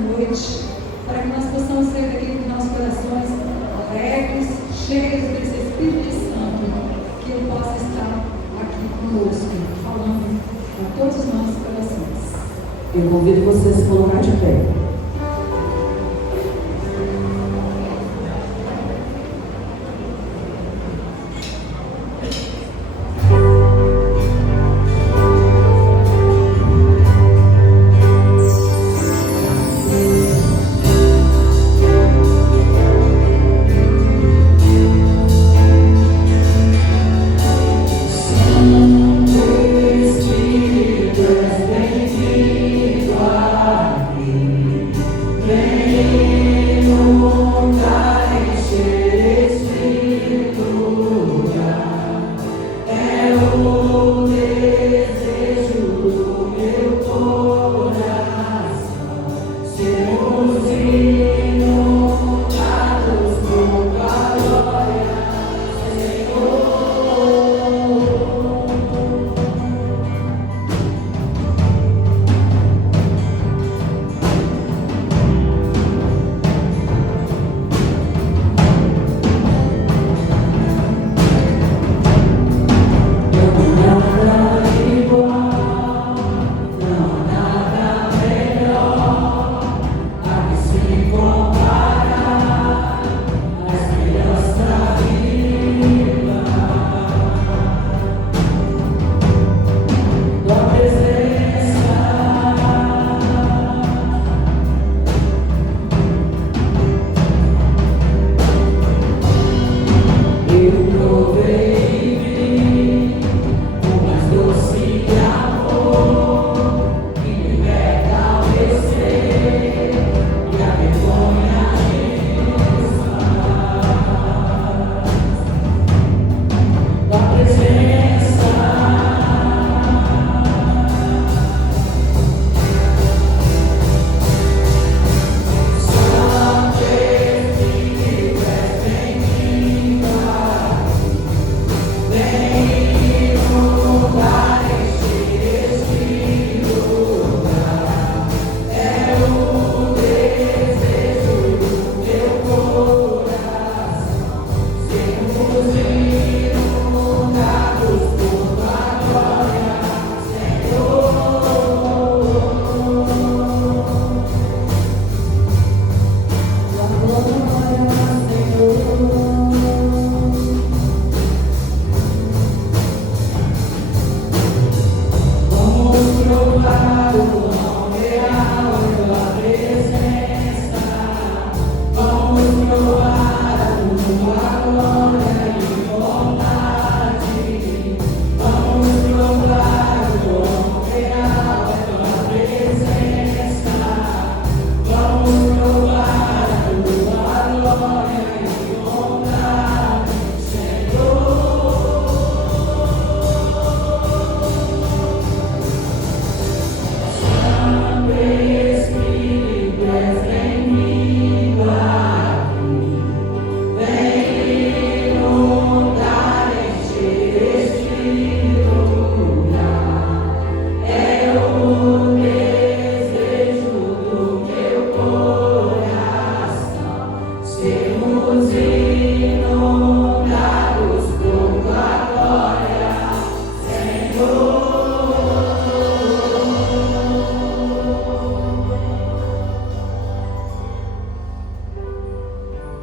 noite, para que nós possamos sair daqui com nossos corações alegres, cheios desse Espírito Santo, que Ele possa estar aqui conosco, falando a todos os nossos corações. Eu convido você a se colocar de pé.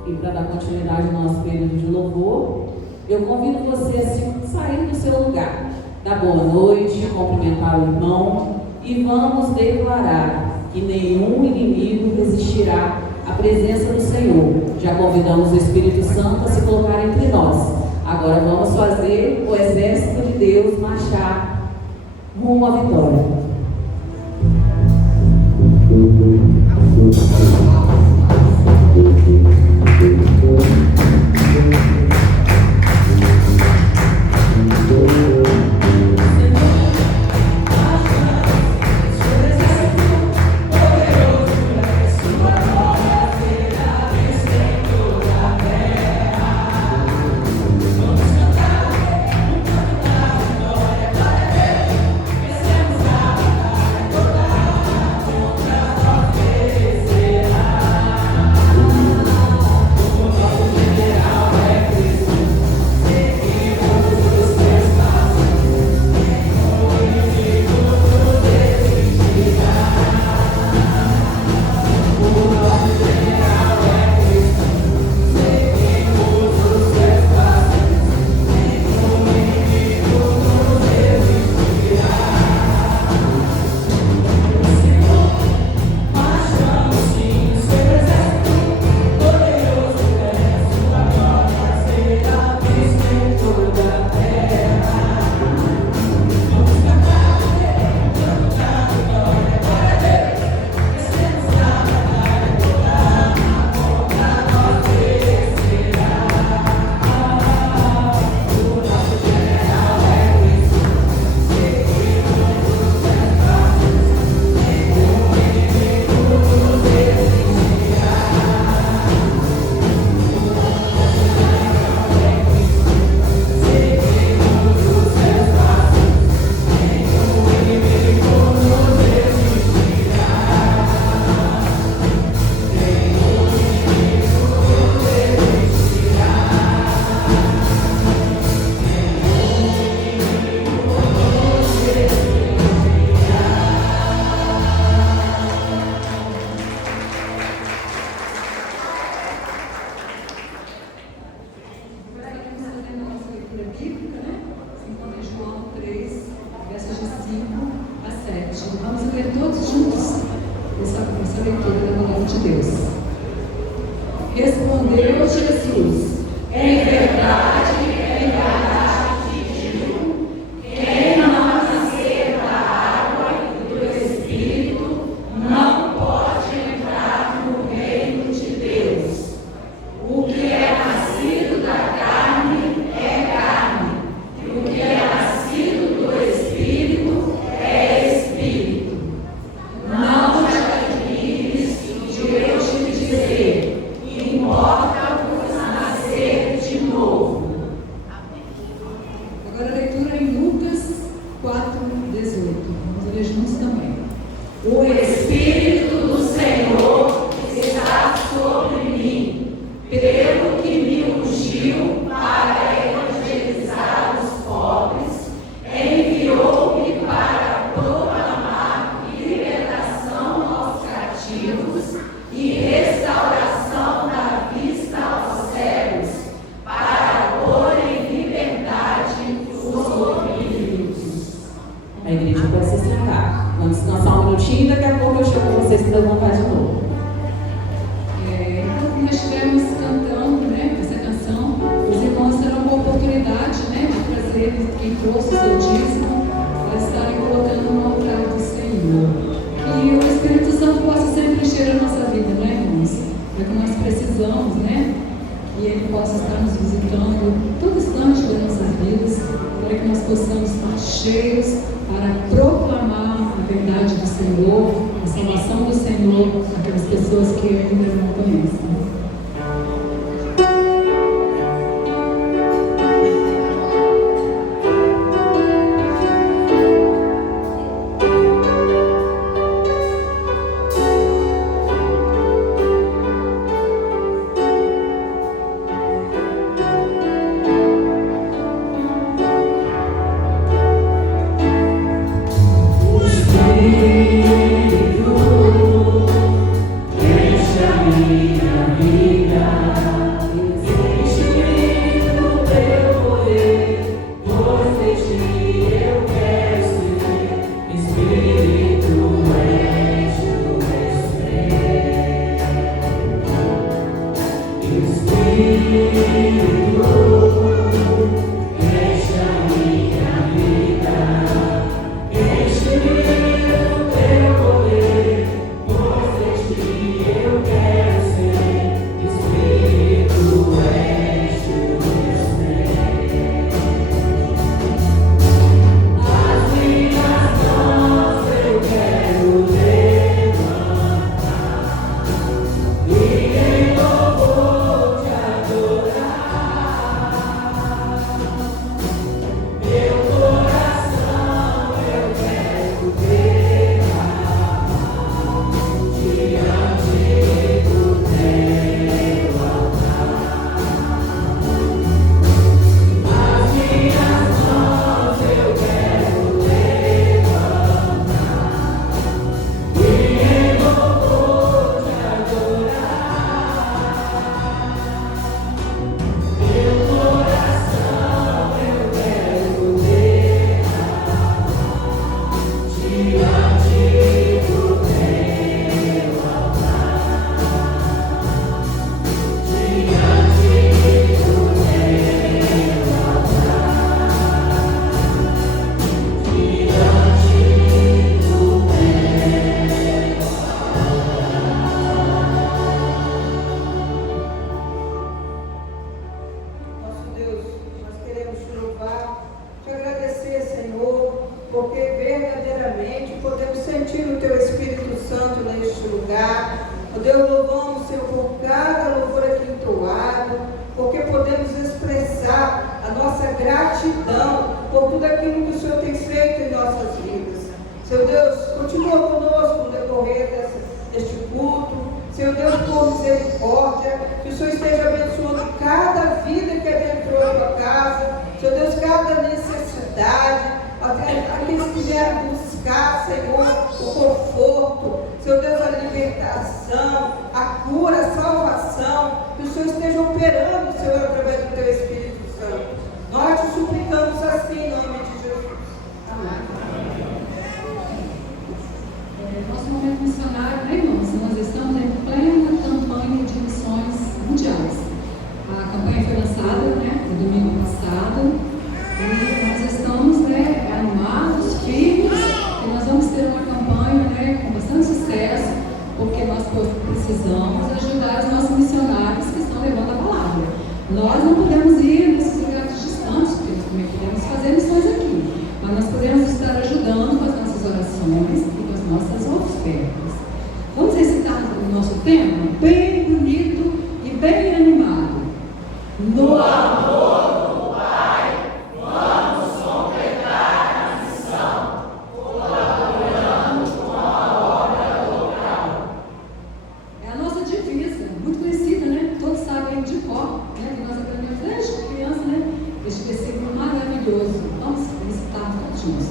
E para dar continuidade ao nosso período de louvor, eu convido você a sair do seu lugar, dar boa noite, cumprimentar o irmão e vamos declarar que nenhum inimigo resistirá à presença do Senhor. Já convidamos o Espírito Santo a se colocar entre nós. Agora vamos fazer o exército de Deus marchar rumo à vitória. compartilhe. Vamos ler todos juntos essa leitura da palavra de Deus. Respondeu Jesus: em verdade te digo, quem não nascer da água e do Espírito não pode entrar no reino de Deus. O que é nascido da carne é carne, e o que é nascido do Espírito é Espírito. Não te admires de eu te dizer, importa-vos nascer de novo. Agora a leitura em Lucas 4:18. Vamos ler juntos também. O Espírito do Senhor está sobre mim, pelo que me ungiu para evangelizar os pobres, enviou-me para proclamar libertação aos cativos e restauração da vista aos cegos, para pôr em liberdade os oprimidos. A igreja pode se sentar. Vamos descansar um minutinho e daqui a pouco eu chamo vocês para levantar de novo. Enquanto nós estivemos cantando, essa canção, os irmãos terão uma oportunidade, de trazer quem trouxe o seu dízimo, para estarem colocando no altar do Senhor. Que o Espírito Santo possa sempre encher a nossa vida, irmãos? É o que nós precisamos, que Ele possa estar nos visitando todo instante das nossas vidas, para que nós possamos estar cheios para proclamar a verdade do Senhor, a salvação do Senhor, aquelas pessoas que ainda não conhecem. tema bem bonito e bem animado. No amor do Pai, vamos completar a missão, colaborando com a obra local. É a nossa divisa, muito conhecida, né? Todos sabem de cor, né? Que nós aprendemos desde criança, né? Este versículo maravilhoso. Vamos recitar juntos.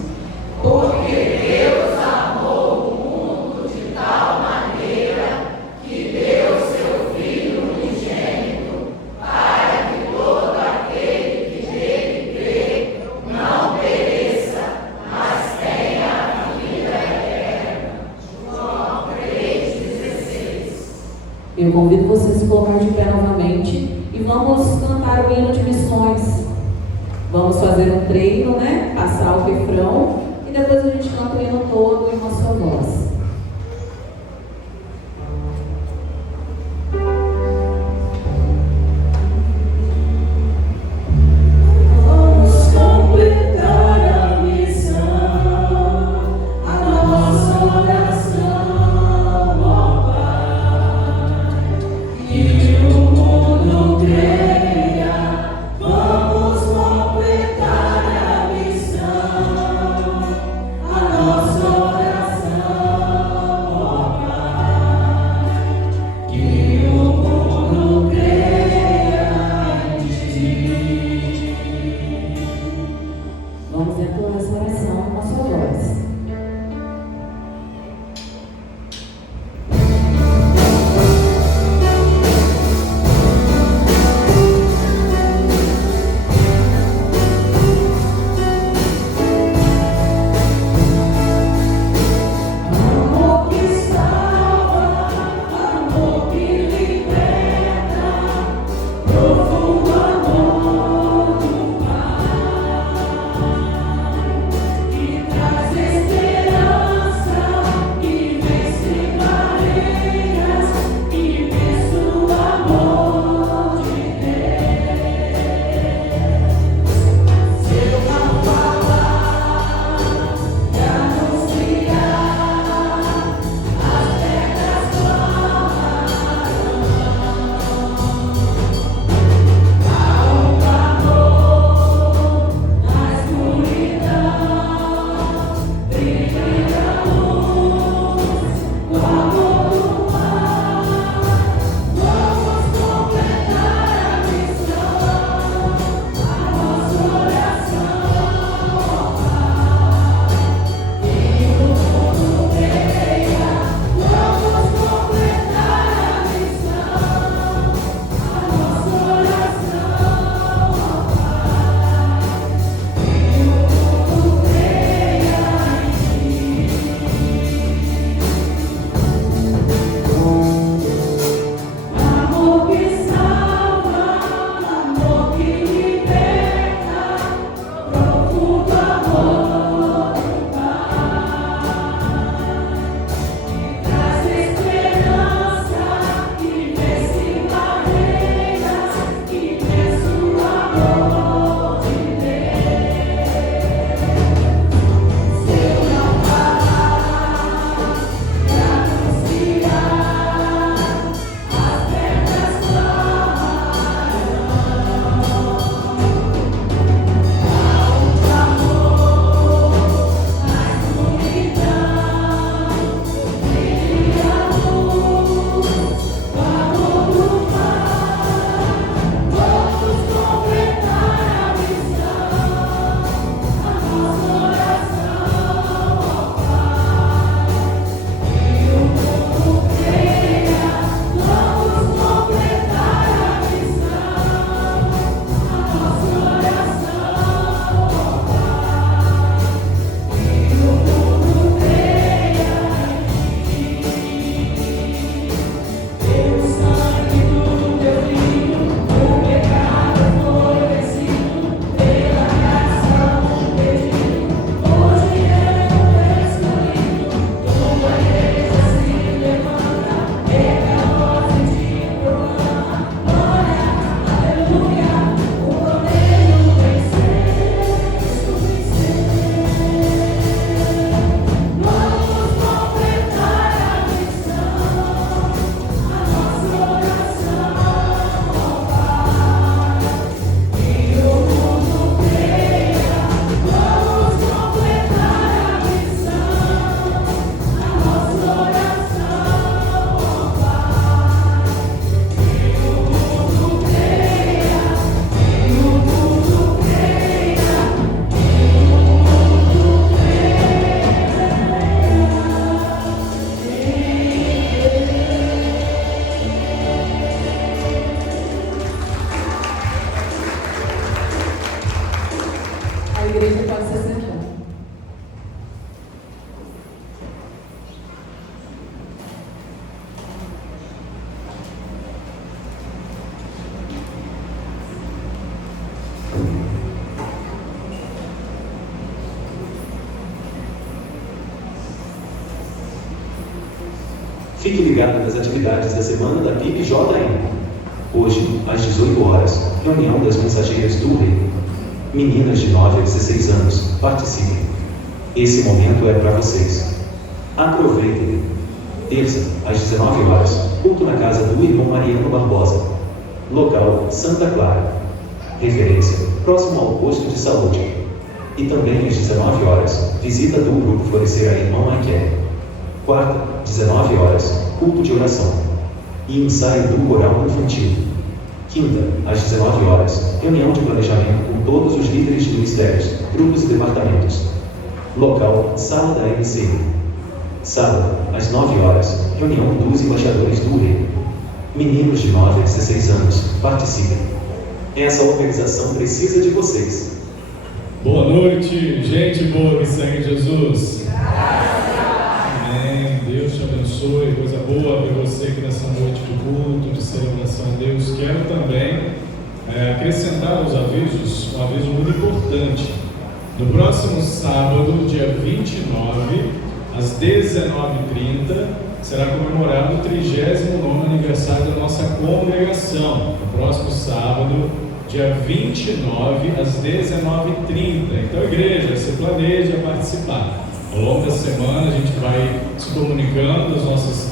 Porque Deus amou o mundo de tal maneira que deu seu Filho unigênito, para que todo aquele que nele crê não pereça, mas tenha a vida eterna. João 3,16. Eu convido você a se colocar de pé novamente e vamos cantar o hino de missões. Vamos fazer um treino, né? Passar o refrão e depois a gente canta o hino todo em uma só voz. Vamos completar a missão, a nossa oração, ó Pai, que o mundo creia. Vamos completar a missão, Fique ligado nas atividades da semana da PIB-JM. Hoje, às 18 horas, reunião das mensageiras do Rei. Meninas de 9 a 16 anos, participem. Esse momento é para vocês. Aproveitem. Terça, às 19 horas, culto na casa do irmão Mariano Barbosa. Local, Santa Clara. Referência, próximo ao posto de saúde. E também às 19 horas, visita do grupo Florescer a Irmã Maquia. Quarta, 19 horas, culto de oração. E ensaio do coral infantil. Quinta, às 19 horas, reunião de planejamento com todos os líderes de ministérios, grupos e departamentos. Local, sala da MCI. Sábado, às 9 horas, reunião dos embaixadores do Rei. Meninos de 9 a 16 anos, participem. Essa organização precisa de vocês. Boa noite, gente boa que segue Jesus. Amém. Deus te abençoe, coisa boa ver você aqui nessa noite de culto, de celebração a Deus. Quero também acrescentar aos avisos um aviso muito importante. No próximo sábado, dia 29, às 19h30, será comemorado o 39º aniversário da nossa congregação. No próximo sábado, dia 29, às 19h30. Então, igreja, se planeja participar. Ao longo da semana, a gente vai se comunicando nas nossas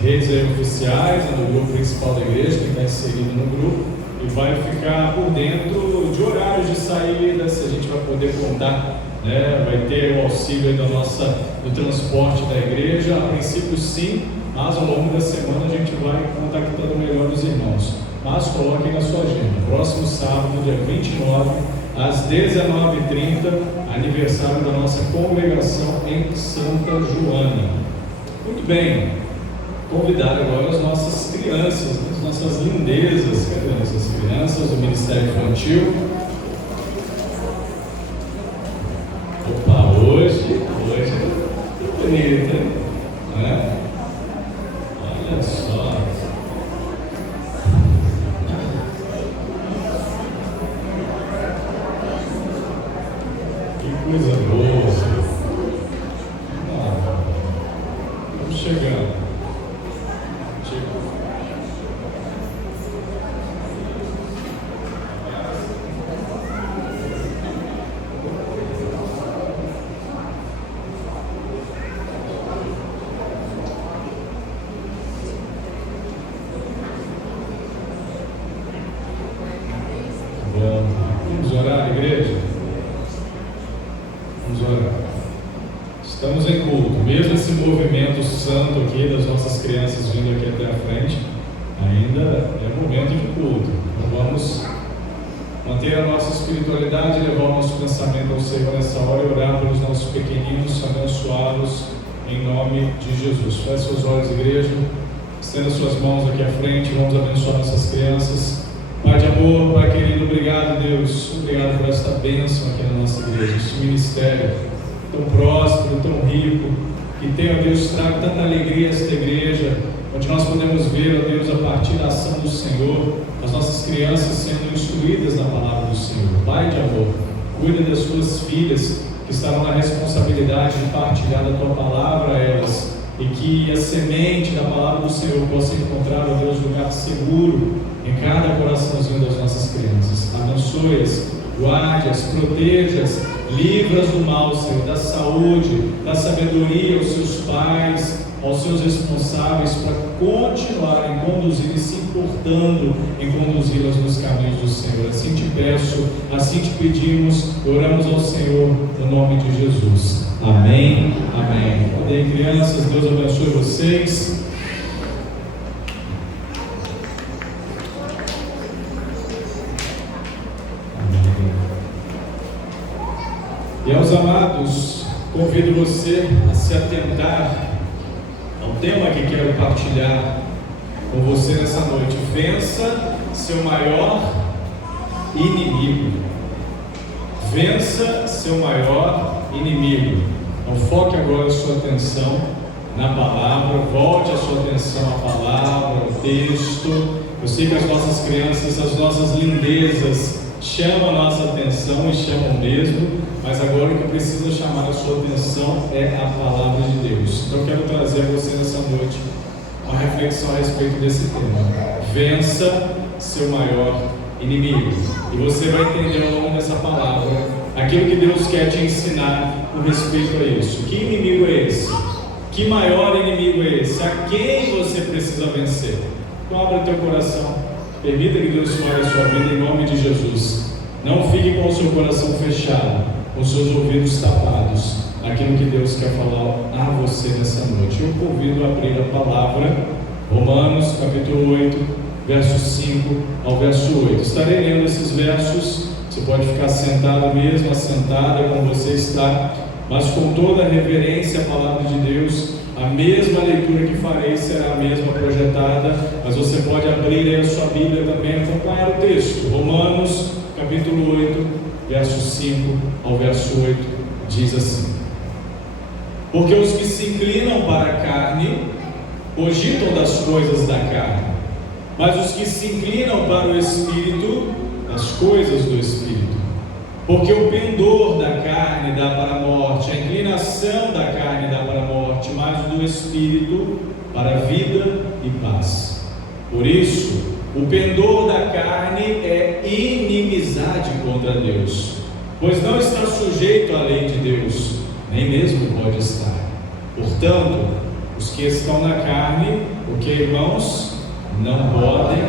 redes oficiais, no grupo principal da igreja, que está inserido no grupo, e vai ficar por dentro de horários de saída, se a gente vai poder contar, né? Vai ter o auxílio do transporte da igreja, a princípio sim, mas ao longo da semana a gente vai contactando melhor os irmãos. Mas coloquem na sua agenda, próximo sábado, dia 29, às 19h30, aniversário da nossa congregação em Santa Joana. Muito bem, convidar agora as nossas crianças, as nossas lindezas, cadê nossas crianças do Ministério Infantil? Opa, hoje é bonita, né? Olha só. Que coisa boa. Vamos chegando. Vamos orar, igreja? Vamos orar. Estamos em culto, mesmo esse movimento santo aqui das nossas crianças vindo aqui até a frente, ainda é momento de culto. Então vamos manter a nossa espiritualidade, levar o nosso pensamento ao Senhor nessa hora e orar pelos nossos pequeninos abençoados em nome de Jesus. Feche seus olhos, igreja, estenda suas mãos aqui à frente, vamos abençoar nossas crianças. Pai de amor, Pai querido, obrigado, Deus, obrigado por esta bênção aqui na nossa igreja, este ministério tão próspero, tão rico, que tem, ó Deus, trago tanta alegria a esta igreja, onde nós podemos ver, ó Deus, a partir da ação do Senhor, as nossas crianças sendo instruídas na palavra do Senhor. Pai de amor, cuida das suas filhas, que estarão na responsabilidade de partilhar da tua palavra a elas, e que a semente da palavra do Senhor possa encontrar, ó Deus, lugar seguro em cada coraçãozinho das nossas crianças. Abençoe-as, guarde-as, proteja-as, livra-as do mal, Senhor, da saúde, da sabedoria aos seus pais, aos seus responsáveis, para continuarem conduzindo e se importando em conduzi-las nos caminhos do Senhor. Assim te peço, assim te pedimos, oramos ao Senhor no nome de Jesus. Amém, amém. Amém, crianças, Deus abençoe vocês. Amém. E aos amados, convido você a se atentar ao tema que quero partilhar com você nessa noite. Vença seu maior inimigo. Vença seu maior inimigo. Então foque agora a sua atenção na palavra, volte a sua atenção à palavra, ao texto. Eu sei que as nossas crianças, as nossas lindezas, chamam a nossa atenção e chamam mesmo, mas agora o que precisa chamar a sua atenção é a palavra de Deus. Então eu quero trazer a você nessa noite uma reflexão a respeito desse tema. Vença seu maior inimigo. E você vai entender ao longo dessa palavra aquilo que Deus quer te ensinar com respeito a isso. Que inimigo é esse? Que maior inimigo é esse? A quem você precisa vencer? Então abra o teu coração, permita que Deus fale a sua vida em nome de Jesus. Não fique com o seu coração fechado, com os seus ouvidos tapados, aquilo que Deus quer falar a você nessa noite. Eu convido a abrir a palavra, Romanos capítulo 8, verso 5 ao verso 8. Estarei lendo esses versos, você pode ficar sentado mesmo, assentada como você está, mas com toda a reverência à palavra de Deus. A mesma leitura que farei será a mesma projetada, mas você pode abrir aí a sua Bíblia também e acompanhar o texto. Romanos capítulo 8, verso 5 ao verso 8, diz assim: porque os que se inclinam para a carne cogitam das coisas da carne, mas os que se inclinam para o Espírito, das coisas do Espírito. Porque o pendor da carne dá para a morte, a inclinação da carne dá para a morte, mas do Espírito para a vida e paz. Por isso, o pendor da carne é inimizade contra Deus, pois não está sujeito à lei de Deus, nem mesmo pode estar. Portanto, os que estão na carne, o que, irmãos, não podem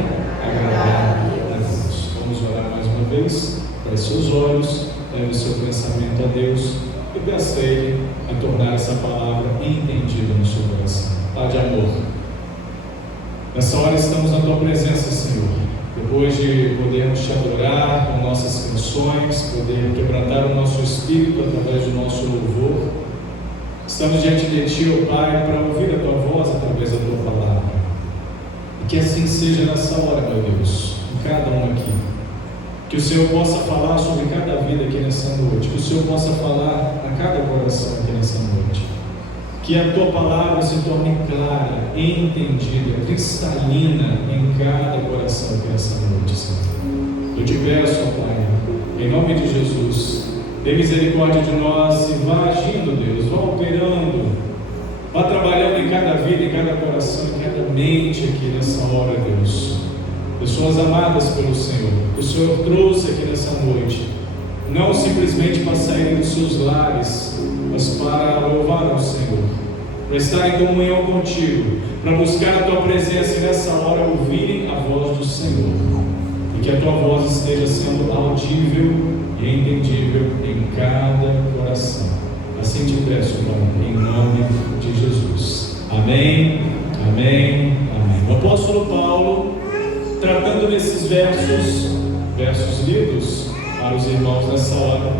agradar a Deus. Vamos orar mais uma vez. Feche seus olhos, leve o seu pensamento a Deus e peça a Ele a tornar essa palavra entendida no seu coração. Pai de amor, nessa hora estamos na Tua presença, Senhor. Depois de podermos Te adorar com nossas canções, poder quebrantar o nosso espírito através do nosso louvor, estamos diante de Ti, ó Pai, para ouvir a Tua voz através da Tua palavra. E que assim seja nessa hora, meu Deus, em cada um aqui. Que o Senhor possa falar sobre cada vida aqui nessa noite, que o Senhor possa falar a cada coração aqui nessa noite, que a Tua palavra se torne clara, entendida, cristalina em cada coração aqui nessa noite, Senhor. Eu te peço, ó Pai, em nome de Jesus, dê misericórdia de nós e vá agindo, Deus, vá operando, vá trabalhando em cada vida, em cada coração, em cada mente aqui nessa hora, Deus. Pessoas amadas pelo Senhor, que o Senhor trouxe aqui nessa noite, não simplesmente para saírem dos seus lares, mas para louvar ao Senhor, para estar em comunhão contigo, para buscar a Tua presença e nessa hora ouvirem a voz do Senhor, e que a Tua voz esteja sendo audível e entendível em cada coração. Assim te peço, Pai, em nome de Jesus. Amém, amém, amém. O apóstolo Paulo, tratando desses versos lidos para os irmãos nessa hora,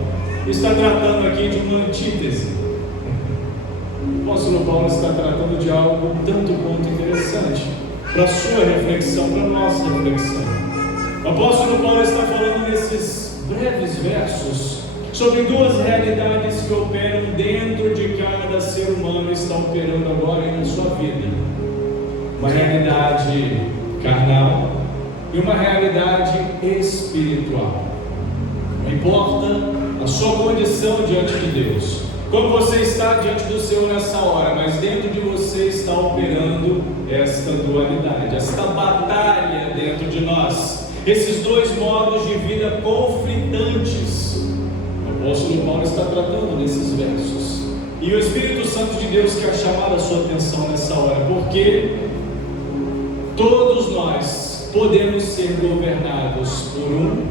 está tratando aqui de uma antítese. O apóstolo Paulo está tratando de algo tanto quanto interessante para a sua reflexão, para a nossa reflexão. O apóstolo Paulo está falando nesses breves versos sobre duas realidades que operam dentro de cada ser humano e estão operando agora na sua vida: uma realidade carnal e uma realidade espiritual. Não importa a sua condição diante de Deus, como você está diante do Senhor nessa hora, mas dentro de você está operando esta dualidade, esta batalha dentro de nós, esses dois modos de vida conflitantes. O apóstolo Paulo está tratando nesses versos, e o Espírito Santo de Deus quer chamar a sua atenção nessa hora, porque todos nós podemos ser governados por um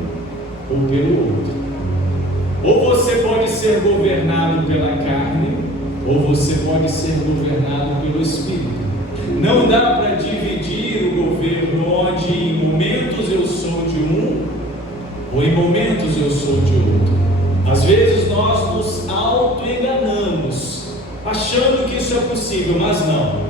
ou pelo outro. Ou você pode ser governado pela carne, ou você pode ser governado pelo Espírito. Não dá para dividir o governo onde em momentos eu sou de um, ou em momentos eu sou de outro. Às vezes nós nos auto-enganamos, achando que isso é possível, mas não.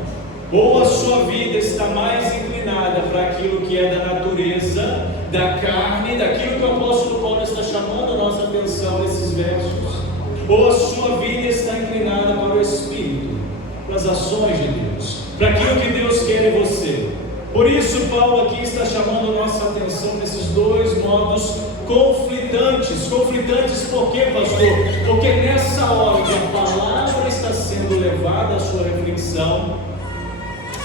Ou a sua vida está mais inclinada para aquilo que é da natureza, da carne, daquilo que o apóstolo Paulo está chamando a nossa atenção nesses versos, ou a sua vida está inclinada para o Espírito, para as ações de Deus, para aquilo que Deus quer em você. Por isso Paulo aqui está chamando a nossa atenção nesses dois modos conflitantes. Conflitantes por quê, pastor? Porque nessa hora que a palavra está sendo levada à sua reflexão,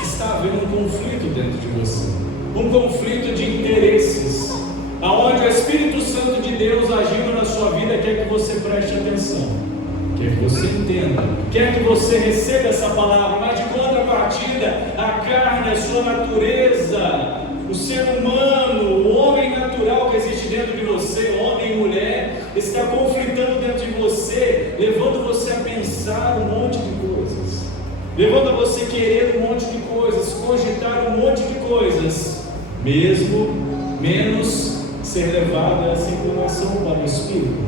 está havendo um conflito dentro de você, um conflito de interesses, aonde o Espírito Santo de Deus agindo na sua vida quer que você preste atenção, quer que você entenda, quer que você receba essa palavra, mas de contrapartida, a carne, a sua natureza, o ser humano, o homem natural que existe dentro de você, homem e mulher, está conflitando dentro de você, levando você a pensar um monte de coisas, levando a você querer um monte de coisas, cogitar um monte de coisas, mesmo menos ser levado a essa inclinação para o Espírito.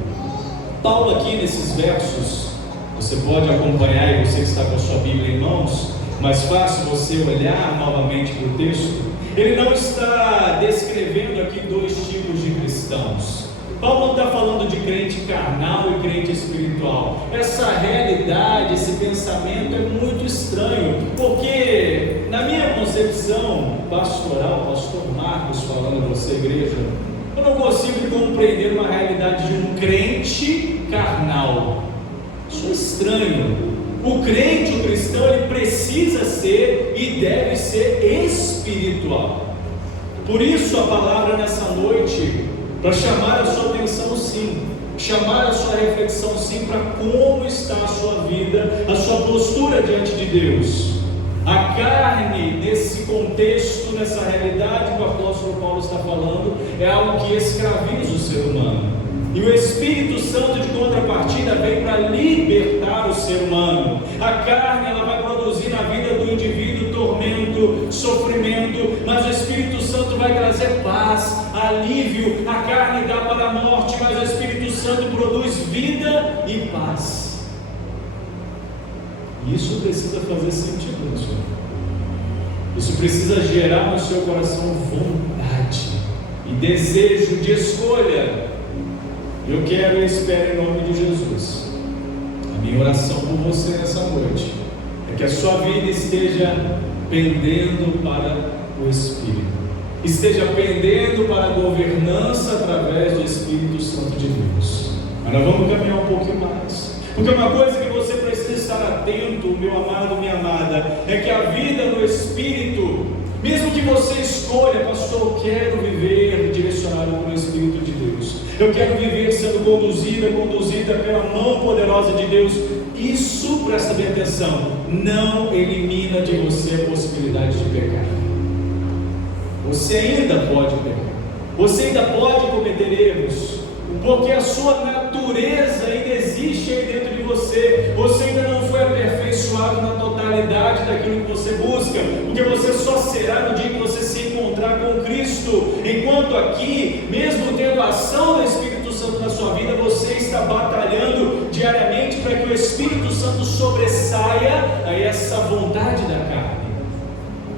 Paulo aqui nesses versos, você pode acompanhar, e você que está com a sua Bíblia em mãos, mais fácil você olhar novamente para o texto. Ele não está descrevendo aqui dois tipos de cristãos. Paulo não está falando de crente carnal e crente espiritual. Essa realidade, esse pensamento é muito estranho, porque na minha concepção pastoral, pastor Marcos falando a você, igreja, eu não consigo compreender uma realidade de um crente carnal. Isso é estranho. O crente, o cristão, ele precisa ser e deve ser espiritual. Por isso a palavra nessa noite, para chamar a sua atenção sim, chamar a sua reflexão sim, para como está a sua vida, a sua postura diante de Deus. A carne, nesse contexto, nessa realidade que o apóstolo Paulo está falando, é algo que escraviza o ser humano. E o Espírito Santo, de contrapartida, vem para libertar o ser humano. A carne, ela vai produzir na vida do indivíduo tormento, sofrimento, mas o Espírito Santo vai trazer paz, alívio. A carne dá para a morte, mas o Espírito Santo produz vida e paz. Isso precisa fazer sentido no Senhor. Isso precisa gerar no seu coração vontade e desejo de escolha. Eu quero e espero em nome de Jesus. A minha oração por você nessa noite é que a sua vida esteja pendendo para o Espírito, esteja pendendo para a governança através do Espírito Santo de Deus. Mas nós vamos caminhar um pouquinho mais, porque uma coisa que você precisa estar atento, meu amado, minha amada, é que a vida no Espírito, mesmo que você escolha, pastor, eu quero viver direcionado pelo Espírito de Deus, eu quero viver sendo conduzida pela mão poderosa de Deus, isso, presta bem atenção, não elimina de você a possibilidade de pecar. Você ainda pode pecar, você ainda pode cometer erros, porque a sua natureza ainda existe aí dentro de você. Você ainda não foi aperfeiçoado na totalidade daquilo que você busca, porque você só será no dia que você se encontrar com Cristo. Enquanto aqui, mesmo tendo a ação do Espírito Santo na sua vida, você está batalhando diariamente para que o Espírito Santo sobressaia a essa vontade da carne,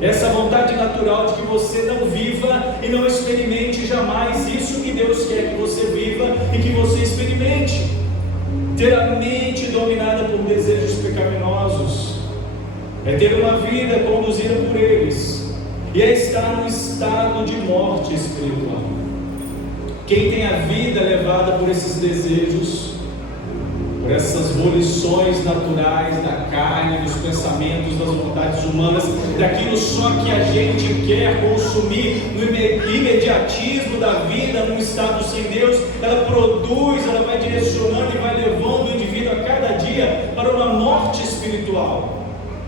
essa vontade natural de que você não viva e não experimente jamais isso que Deus quer que você viva e que você experimente. Ter a mente dominada por desejos pecaminosos é ter uma vida conduzida por eles, e é estar num estado de morte espiritual. Quem tem a vida levada por esses desejos, por essas volições naturais da carne, dos pensamentos, das vontades humanas, daquilo só que a gente quer consumir, no imediatismo da vida, num estado sem Deus, ela produz, ela vai direcionando e vai levando o indivíduo a cada dia para uma morte espiritual.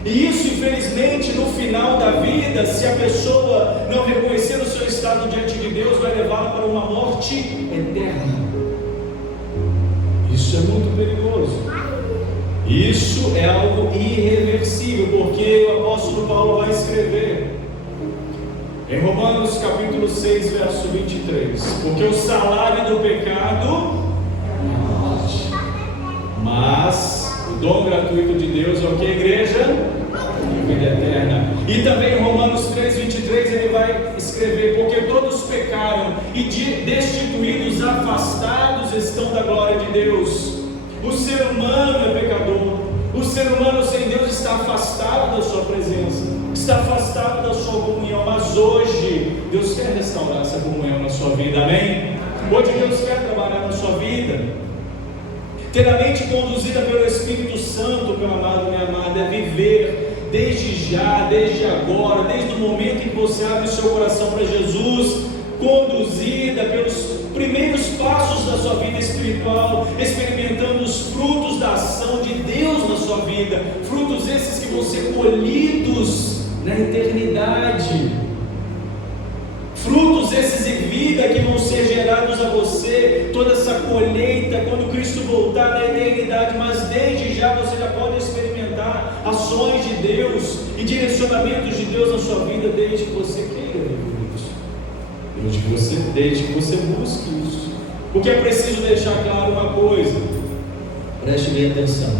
E isso, infelizmente, no final da vida, se a pessoa não reconhecer o seu estado diante de Deus, vai levá-la para uma morte eterna. Isso é muito perigoso. Isso é algo irreversível, porque o apóstolo Paulo vai escrever em Romanos capítulo 6, verso 23: porque o salário do pecado é a morte, mas o dom gratuito de Deus é o que, igreja? A vida eterna. E também em Romanos 3, 23 ele vai escrever: porque todos pecaram e destituídos, afastados estão da glória de Deus. O ser humano é pecador, o ser humano sem Deus está afastado da sua presença, está afastado da sua comunhão, mas hoje Deus quer restaurar essa comunhão na sua vida, amém? Hoje Deus quer trabalhar na sua vida. Ter a mente conduzida pelo Espírito Santo, meu amado, minha amada, é viver desde já, desde agora, desde o momento em que você abre o seu coração para Jesus, conduzida pelos primeiros passos da sua vida espiritual, experimentando os frutos da ação de Deus na sua vida, frutos esses que vão ser colhidos na eternidade, frutos esses em vida que vão ser gerados a você, toda essa colheita quando Cristo voltar na eternidade. Mas desde já você já pode experimentar ações de Deus e direcionamentos de Deus na sua vida, desde que você queira viver isso, desde que você busque isso. Porque é preciso deixar claro uma coisa, preste bem atenção,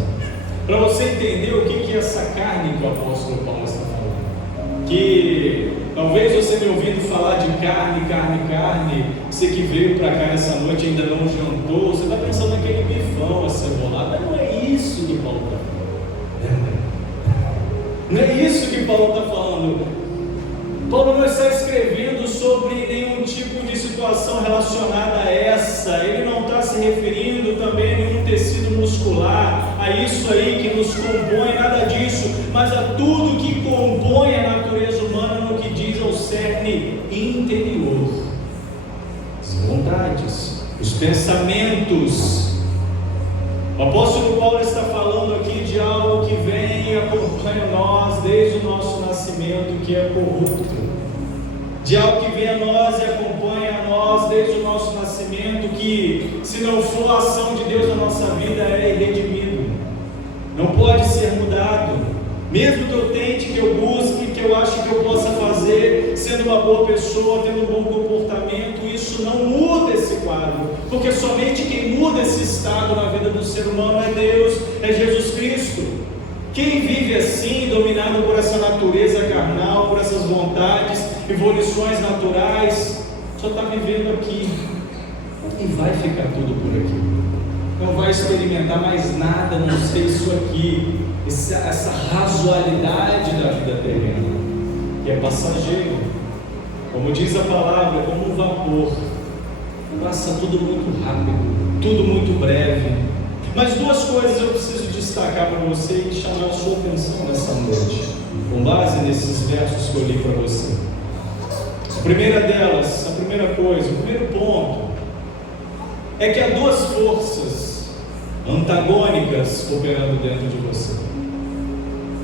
para você entender o que é essa carne que o apóstolo Paulo está falando. Que talvez você me ouvindo falar de carne, você que veio para cá essa noite ainda não jantou, você está pensando naquele bifão acebolado, mas não é isso que Paulo está falando. Não é isso que Paulo está falando. Paulo não está escrevendo sobre nenhum tipo de situação relacionada a essa. Ele não está se referindo também a nenhum tecido muscular, a isso aí que nos compõe, nada disso, mas a tudo que compõe a natureza humana no que diz ao cerne interior. As vontades, os pensamentos. O apóstolo Paulo está falando aqui de algo que vem e acompanha nós desde o nosso nascimento, que é corrupto. De algo que vem a nós e acompanha a nós desde o nosso nascimento, que se não for a ação de Deus na nossa vida é irredimível, não pode ser mudado. Mesmo que eu tente, que eu busque, que eu ache que eu possa fazer, sendo uma boa pessoa, tendo um bom comportamento, isso não muda esse quadro, porque somente quem muda esse estado na vida do ser humano é Deus, é Jesus Cristo. Quem vive assim, dominado por essa natureza carnal, por essas vontades e volições naturais, só está vivendo aqui e vai ficar tudo por aqui. Não vai experimentar mais nada, não sei isso aqui, essa razoabilidade da vida terrena, que é passageiro, como diz a palavra, como um vapor, passa tudo muito rápido, tudo muito breve. Mas duas coisas eu preciso destacar para você e chamar a sua atenção nessa noite, com base nesses versos que eu li para você. A primeira delas, a primeira coisa, o primeiro ponto, é que há duas forças antagônicas operando dentro de você.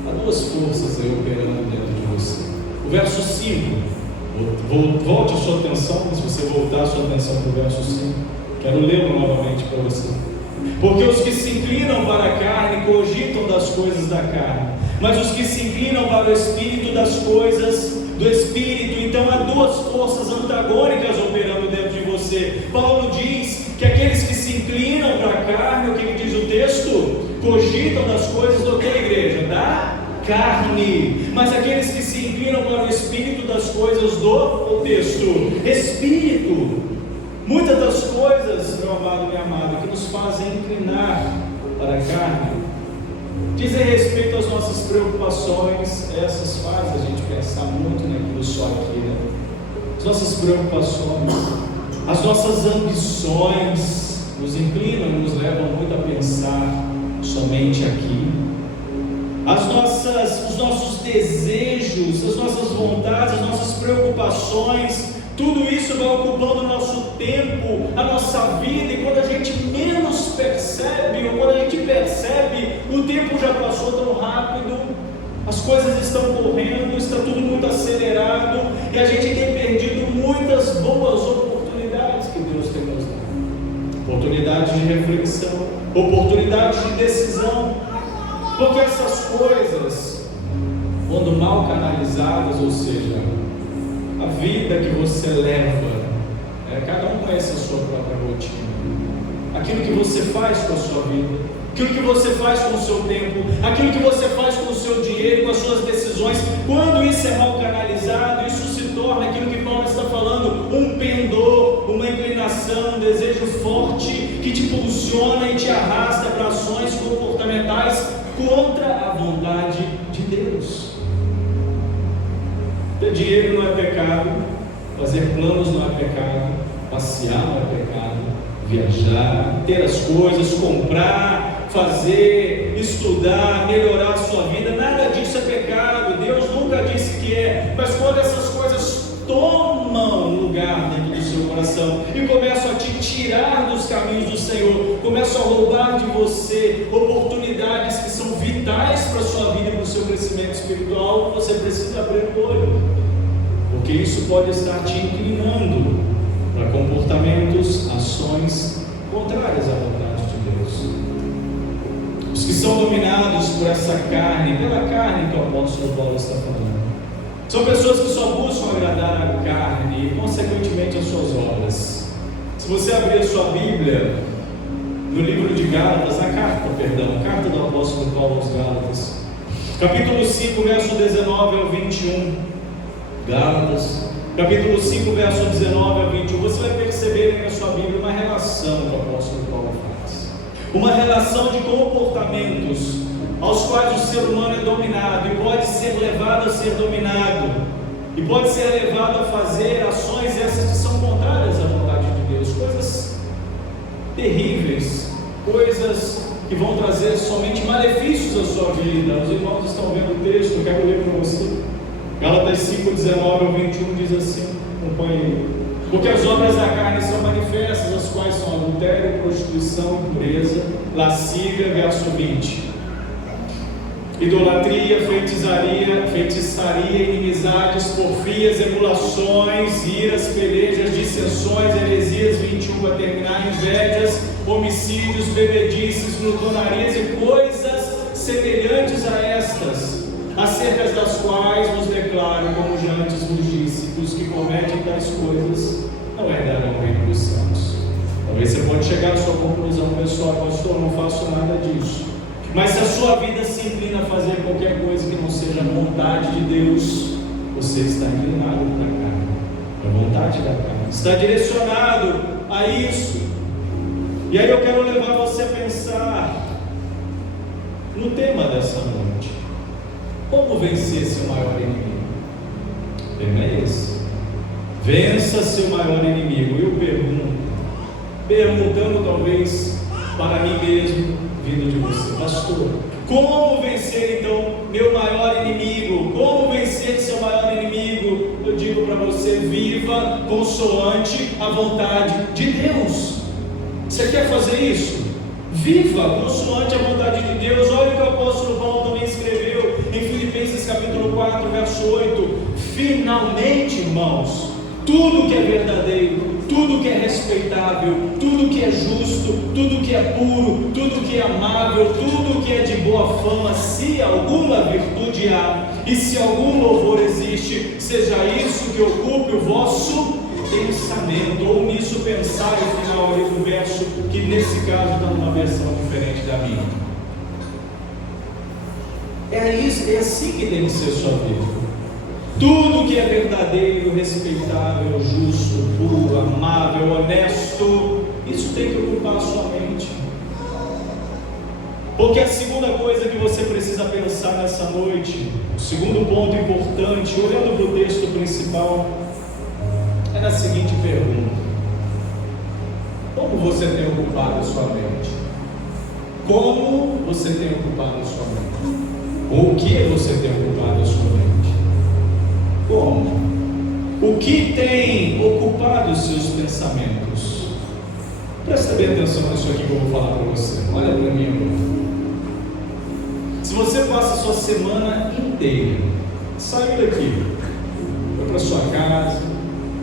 Há duas forças aí operando dentro de você. O verso 5, volte a sua atenção, se você voltar a sua atenção para o verso 5, quero lê-lo novamente para você. Porque os que se inclinam para a carne cogitam das coisas da carne, mas os que se inclinam para o Espírito, das coisas do Espírito. Então há duas forças antagônicas operando dentro de você. Paulo diz que aqueles que se inclinam para a carne, o que diz o texto? Cogitam das coisas do que, igreja? Da carne. Mas aqueles que se inclinam para o Espírito, das coisas do texto? Espírito. Muitas das coisas, meu amado, minha amada, que nos fazem inclinar para a carne, dizem respeito às nossas preocupações. Essas fazem a gente pensar muito naquilo só aqui, né? As nossas preocupações, as nossas ambições nos inclinam e nos levam muito a pensar somente aqui. Os nossos desejos, as nossas vontades, as nossas preocupações, tudo isso vai ocupando o nosso tempo, a nossa vida, e quando a gente menos percebe, ou quando a gente percebe, o tempo já passou tão rápido, as coisas estão correndo, está tudo muito acelerado, e a gente tem perdido muitas boas oportunidades que Deus tem nos dado. Oportunidades de reflexão, oportunidades de decisão, porque essas coisas, quando mal canalizadas, ou seja, a vida que você leva, cada um conhece a sua própria rotina, aquilo que você faz com a sua vida, aquilo que você faz com o seu tempo, aquilo que você faz com o seu dinheiro, com as suas decisões, quando isso é mal canalizado, isso se torna aquilo que Paulo está falando, um pendor, uma inclinação, um desejo forte que te impulsiona e te arrasta para ações comportamentais contra a vontade de Deus. Ter dinheiro não é pecado, fazer planos não é pecado, Passear não é pecado. Viajar, ter as coisas, comprar, fazer, estudar, melhorar a sua vida, nada disso é pecado. Deus nunca disse que é. Mas quando essas coisas tomam lugar dentro do seu coração e começam a te tirar dos caminhos do Senhor, começam a roubar de você oportunidades que são vitais para a sua vida e para o seu crescimento espiritual, você precisa abrir o olho, porque isso pode estar te inclinando para comportamentos, ações contrárias à vontade de Deus. Os que são dominados por essa carne, pela carne que o apóstolo Paulo está falando, são pessoas que só buscam agradar a carne e, consequentemente, as suas obras. Se você abrir a sua Bíblia, no livro de Gálatas, carta do apóstolo Paulo aos Gálatas, capítulo 5, verso 19 ao 21, Gálatas, capítulo 5, verso 19 ao 21, você vai perceber na sua Bíblia uma relação que o apóstolo Paulo faz. Uma relação de comportamentos aos quais o ser humano é dominado e pode ser levado a ser dominado, e pode ser levado a fazer ações essas que são contrárias à vontade de Deus, coisas terríveis, coisas que vão trazer somente malefícios à sua vida. Os irmãos estão vendo o texto, eu quero ler para você. Gálatas 5, 19 ao 21 diz assim, acompanhe: porque as obras da carne são manifestas, as quais são adultério, prostituição, impureza, lascívia, verso 20, idolatria, feitiçaria, inimizades, porfias, emulações, iras, pelejas, dissensões, heresias, 21 para terminar, invejas, homicídios, bebedices, glutonarias e coisas semelhantes a estas, acerca das quais vos declaro, como já antes vos disse, que os que cometem tais coisas não herdarão o reino dos céus. Talvez você pode chegar à sua conclusão pessoal: pastor, não faço nada disso. Mas se a sua vida se inclina a fazer qualquer coisa que não seja a vontade de Deus, você está inclinado para a carne, para a vontade da carne, está direcionado a isso. E aí eu quero levar você a pensar no tema dessa noite: como vencer seu maior inimigo? O tema é esse: vença seu maior inimigo. Eu perguntando talvez para mim mesmo, vindo de você, pastor, como vencer então meu maior inimigo? Como vencer seu maior inimigo? Eu digo para você: viva consoante a vontade de Deus. Você quer fazer isso? Viva consoante a vontade de Deus. Olha o que o apóstolo Paulo também escreveu em Filipenses capítulo 4, verso 8: finalmente, irmãos, tudo que é verdadeiro, tudo que é respeitável, tudo que é justo, tudo que é puro, tudo que é amável, tudo que é de boa fama, se alguma virtude há e se algum louvor existe, seja isso que ocupe o vosso pensamento, ou nisso pensar. No final ali do verso, que nesse caso está numa versão diferente da minha. É assim que deve ser a sua vida. Tudo que é verdadeiro, respeitável, justo, puro, amável, honesto, isso tem que ocupar a sua mente. Porque a segunda coisa que você precisa pensar nessa noite, o segundo ponto importante, olhando para o texto principal, é na seguinte pergunta: como você tem ocupado a sua mente? Como você tem ocupado a sua mente? Com o que você tem ocupado a sua mente? Como? O que tem ocupado os seus pensamentos? Presta bem atenção nisso aqui que eu vou falar para você. Olha para mim agora. Se você passa a sua semana inteira, saiu daqui, foi para sua casa,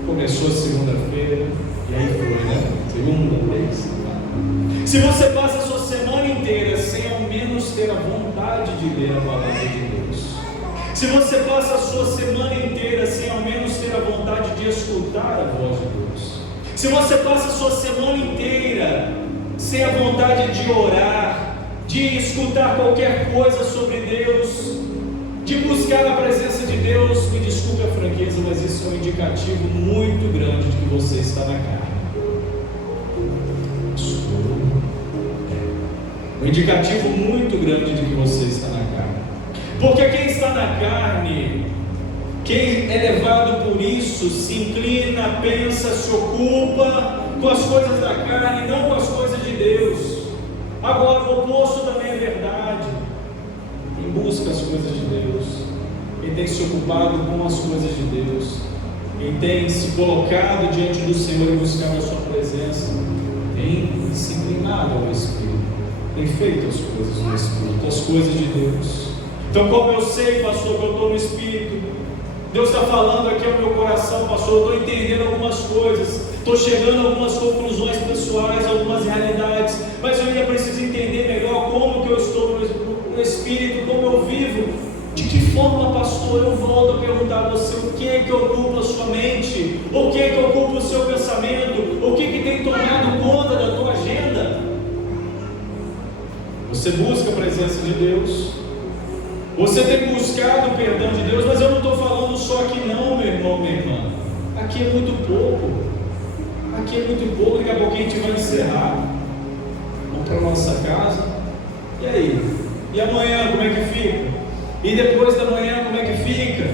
começou a segunda-feira, e aí foi, né? Segunda, terça. Se você passa a sua semana inteira sem ao menos ter a vontade de ler a palavra de Deus, se você passa a sua semana inteira sem ao menos ter a vontade de escutar a voz de Deus, se você passa a sua semana inteira sem a vontade de orar, de escutar qualquer coisa sobre Deus, de buscar a presença de Deus, me desculpe a franqueza, mas isso é um indicativo muito grande de que você está na carne. Um indicativo muito grande de que você está na carne. Porque quem está na carne Quem é levado por isso se inclina, pensa, se ocupa com as coisas da carne, não com as coisas de Deus. Agora, o oposto também é verdade. Quem busca as coisas de Deus, quem tem se ocupado com as coisas de Deus, quem tem se colocado diante do Senhor e buscado a sua presença, tem se inclinado ao Espírito, tem feito as coisas do Espírito, as coisas de Deus. Então, como eu sei, pastor, que eu estou no Espírito, Deus está falando aqui ao meu coração, pastor, eu estou entendendo algumas coisas, estou chegando a algumas conclusões pessoais, algumas realidades, mas eu ainda preciso entender melhor como que eu estou no Espírito, como eu vivo. De que forma, pastor? Eu volto a perguntar a você: o que é que ocupa a sua mente? O que é que ocupa o seu pensamento? O que é que tem tomado conta da tua agenda? Você busca a presença de Deus? Você tem buscado o perdão de Deus? Mas eu não estou falando só aqui não, meu irmão, minha irmã. Aqui é muito pouco. Aqui é muito pouco. Daqui a pouco a gente vai encerrar. Vamos para a nossa casa. E aí? E amanhã como é que fica? E depois da manhã como é que fica?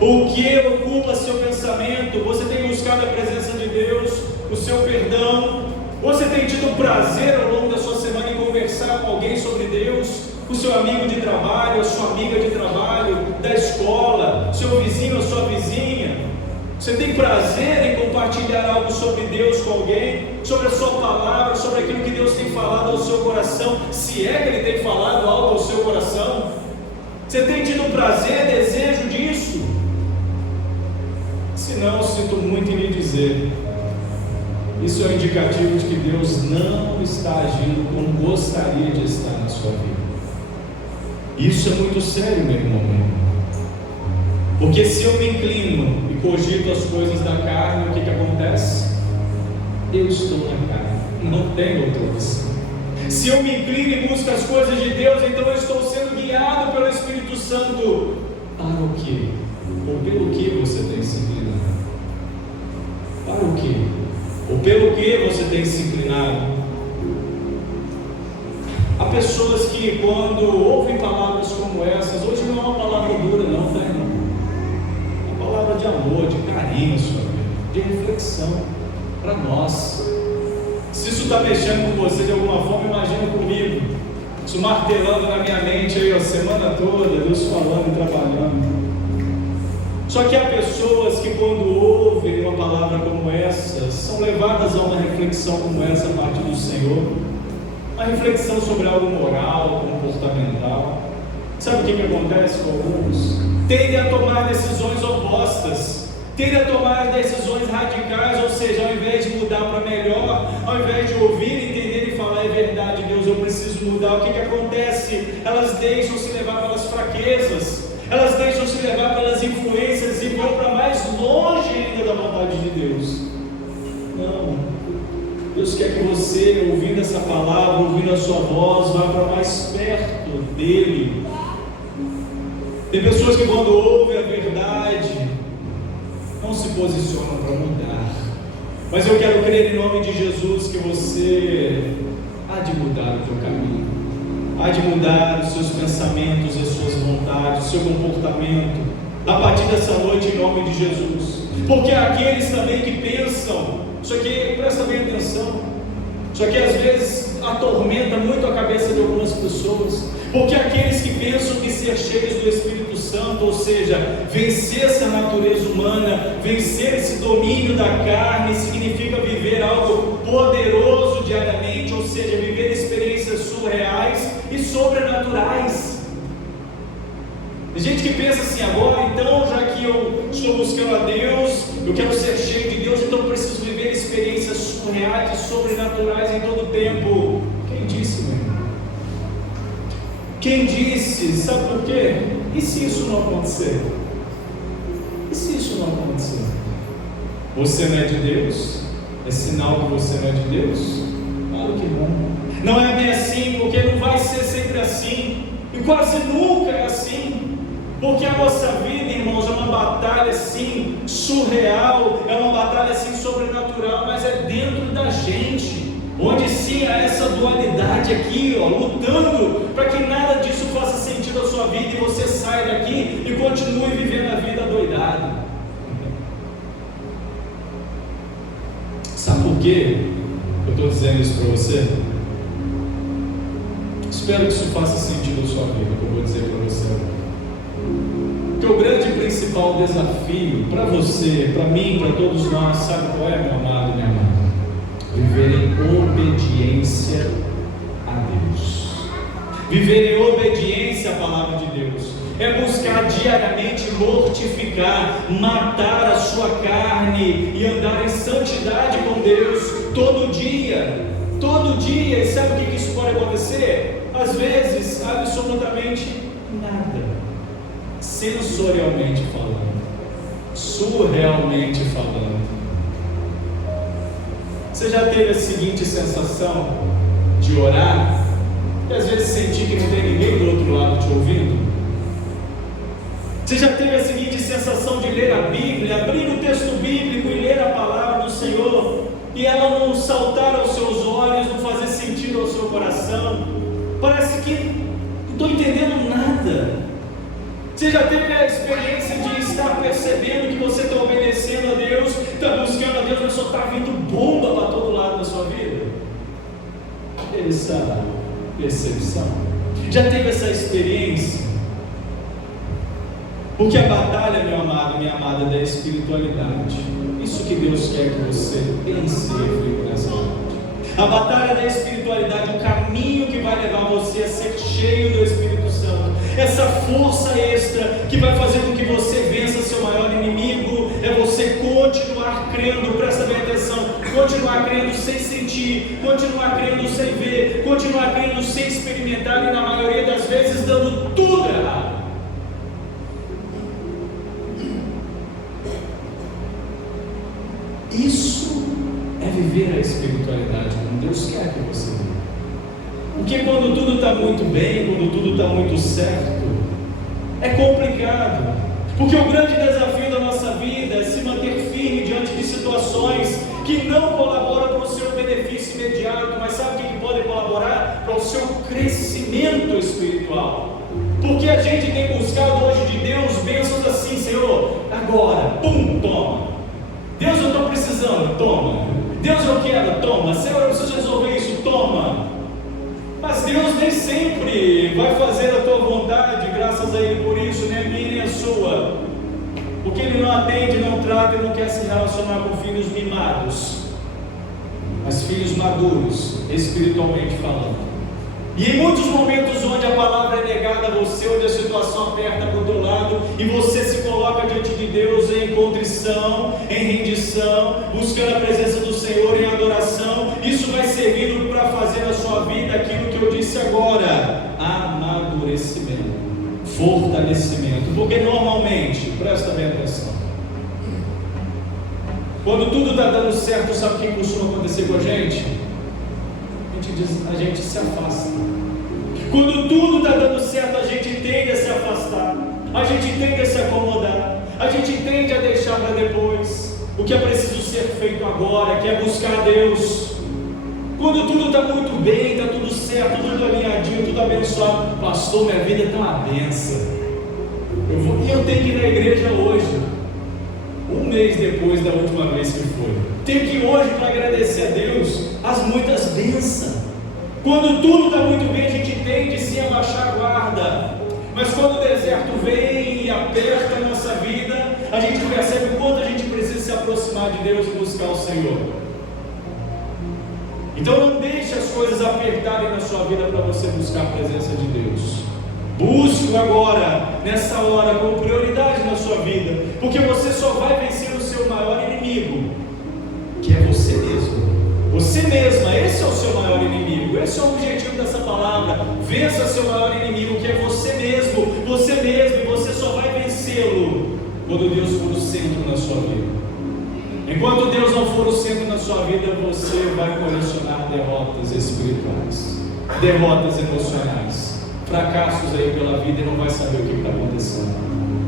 O que ocupa seu pensamento? Você tem buscado a presença de Deus, o seu perdão? Você tem tido prazer ao longo da sua semana em conversar com alguém sobre Deus? O seu amigo de trabalho, a sua amiga de trabalho, da escola, seu vizinho, a sua vizinha? Você tem prazer em compartilhar algo sobre Deus com alguém? Sobre a sua palavra, sobre aquilo que Deus tem falado ao seu coração? Se é que Ele tem falado algo ao seu coração? Você tem tido prazer, desejo disso? Se não, sinto muito em lhe dizer, isso é um indicativo de que Deus não está agindo como gostaria de estar na sua vida. Isso é muito sério, meu irmão, meu irmão. Porque se eu me inclino e cogito as coisas da carne, o que acontece? Eu estou na carne, não tem outra opção. Se eu me inclino e busco as coisas de Deus, então eu estou sendo guiado pelo Espírito Santo. Para o quê? Ou pelo que você tem se inclinado? Para o quê? Ou pelo que você tem se inclinado? Há pessoas que, quando ouvem palavras como essas, hoje não é uma palavra dura, não, tá, irmão? É uma palavra de amor, de carinho, sua vida, de reflexão para nós. Se isso está mexendo com você de alguma forma, imagina comigo, isso martelando na minha mente aí a semana toda, Deus falando e trabalhando. Só que há pessoas que, quando ouvem uma palavra como essa, são levadas a uma reflexão como essa a partir do Senhor, uma reflexão sobre algo moral, comportamental. Sabe o que acontece com alguns? Tendem a tomar decisões opostas, tendem a tomar decisões radicais, ou seja, ao invés de mudar para melhor, ao invés de ouvir, entender e falar: é verdade, Deus, eu preciso mudar. O que acontece? Elas deixam se levar pelas fraquezas, elas deixam se levar pelas influências e vão para mais longe ainda da vontade de Deus. Não. Deus quer que você, ouvindo essa palavra, ouvindo a sua voz, vá para mais perto dEle. Tem pessoas que, quando ouvem a verdade, não se posicionam para mudar. Mas eu quero crer em nome de Jesus que você há de mudar o seu caminho, há de mudar os seus pensamentos, as suas vontades, o seu comportamento, a partir dessa noite, em nome de Jesus. Porque há aqueles também que pensam, isso aqui, presta bem atenção, isso aqui às vezes atormenta muito a cabeça de algumas pessoas, porque aqueles que pensam que ser cheios do Espírito Santo, ou seja, vencer essa natureza humana, vencer esse domínio da carne, significa viver algo poderoso diariamente, ou seja, viver experiências surreais e sobrenaturais. Tem gente que pensa assim: agora então, já que eu estou buscando a Deus, eu quero ser cheio de Deus, então eu preciso viver experiências surreais e sobrenaturais em todo o tempo. Quem disse, meu irmão? Quem disse? Sabe por quê? E se isso não acontecer? E se isso não acontecer? Você não é de Deus? É sinal que você não é de Deus? Claro que não. Não é bem assim, porque não vai ser sempre assim, e quase nunca é assim. Porque a nossa vida, irmãos, é uma batalha assim surreal, é uma batalha assim sobrenatural, mas é dentro da gente, onde sim há essa dualidade aqui, ó, lutando para que nada disso faça sentido à sua vida e você saia daqui e continue vivendo a vida adoidada. que eu estou dizendo isso para você? Espero que isso faça sentido na sua vida, que eu vou dizer para você agora. Que o grande e principal desafio para você, para mim, para todos nós, sabe qual é, meu amado, minha amada? Viver em obediência a Deus. Viver em obediência à palavra de Deus é buscar diariamente mortificar, matar a sua carne e andar em santidade com Deus todo dia. Todo dia. E sabe o que isso pode acontecer? Às vezes, absolutamente nada. Sensorialmente falando, surrealmente falando. Você já teve a seguinte sensação de orar e às vezes sentir que não tem ninguém do outro lado te ouvindo? Você já teve a seguinte sensação de ler a Bíblia, abrir o texto bíblico e ler a palavra do Senhor e ela não saltar aos seus olhos, não fazer sentido ao seu coração? Parece que não estou entendendo nada. Você já teve a experiência de estar percebendo que você está obedecendo a Deus, está buscando a Deus, mas só está vindo bomba para todo lado da sua vida? Teve essa percepção? Já teve essa experiência? Porque a batalha, meu amado, minha amada, é da espiritualidade. Isso que Deus quer que você pense e reflita nessa noite. A batalha da espiritualidade, o caminho que vai levar você a ser cheio do Espírito Santo, essa força extra que vai fazer com que você vença seu maior inimigo, é você continuar crendo, presta bem atenção, continuar crendo sem sentir, continuar crendo sem ver, continuar crendo sem experimentar e na maioria das vezes dando tudo errado. Isso é viver a espiritualidade como Deus quer que você viva. Porque quando tudo está muito bem, quando tudo está muito certo, é complicado. Porque o grande desafio da nossa vida é se manter firme diante de situações que não colaboram para o seu benefício imediato, mas sabe o que pode colaborar? Para o seu crescimento espiritual. Porque a gente tem buscado hoje de Deus bênçãos assim: Senhor, agora, pum, toma. Deus, eu estou precisando, toma. Deus, eu quero, toma. Senhor, eu preciso resolver isso, toma. Mas Deus nem sempre vai fazer a tua vontade, graças a Ele por isso, nem a minha nem a sua. Porque Ele não atende, não trata e não quer se relacionar com filhos mimados, mas filhos maduros, espiritualmente falando. E em muitos momentos onde a palavra é negada a você, onde a situação aperta para o teu lado, e você se coloca diante de Deus em contrição, em rendição, buscando a presença do Senhor em adoração, isso vai servindo para fazer na sua vida aquilo que eu disse agora: amadurecimento, fortalecimento. Porque normalmente, presta bem atenção, quando tudo está dando certo, sabe o que costuma acontecer com a gente? A gente se afasta. Quando tudo está dando certo, a gente tende a se afastar, a gente tende a se acomodar, a gente tende a deixar para depois o que é preciso ser feito agora, que é buscar a Deus. Quando tudo está muito bem, está tudo certo, tudo alinhadinho, tudo abençoado, pastor, minha vida está uma benção, eu tenho que ir na igreja hoje, um mês depois da última vez que foi, tenho que ir hoje para agradecer a Deus as muitas bênçãos. Quando tudo está muito bem, a gente tende sim a baixar a guarda, mas quando o deserto vem e aperta a nossa vida, a gente percebe o quanto a gente precisa se aproximar de Deus e buscar o Senhor. Então não deixe as coisas apertarem na sua vida para você buscar a presença de Deus. Busque agora, nessa hora, com prioridade na sua vida, porque você só vai vencer o seu maior inimigo, que é você mesmo. Você mesma, esse é o seu maior inimigo, esse é o objetivo dessa palavra. Vença seu maior inimigo, que é você mesmo, e você só vai vencê-lo quando Deus for o centro na sua vida. Enquanto Deus não for o centro na sua vida, você vai colecionar derrotas espirituais, derrotas emocionais, fracassos aí pela vida e não vai saber o que está acontecendo.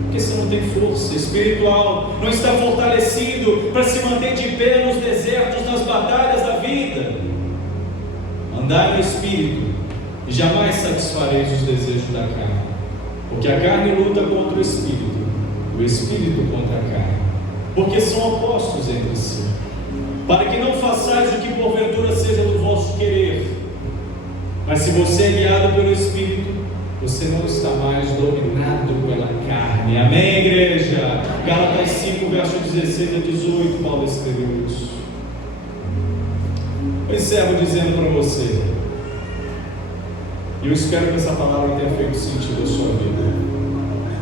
Porque você não tem força espiritual, não está fortalecido para se manter de pé nos desertos, nas batalhas da vida. Andai no Espírito e jamais satisfareis os desejos da carne, porque a carne luta contra o Espírito contra a carne, porque são opostos entre si. para que não façais o que porventura seja do vosso querer. Mas se você é guiado pelo Espírito, você não está mais dominado pela carne. Amém, igreja? Gálatas 5, verso 16 a 18, Paulo escreveu isso. Eu encerro dizendo para você, e eu espero que essa palavra tenha feito sentido à sua vida.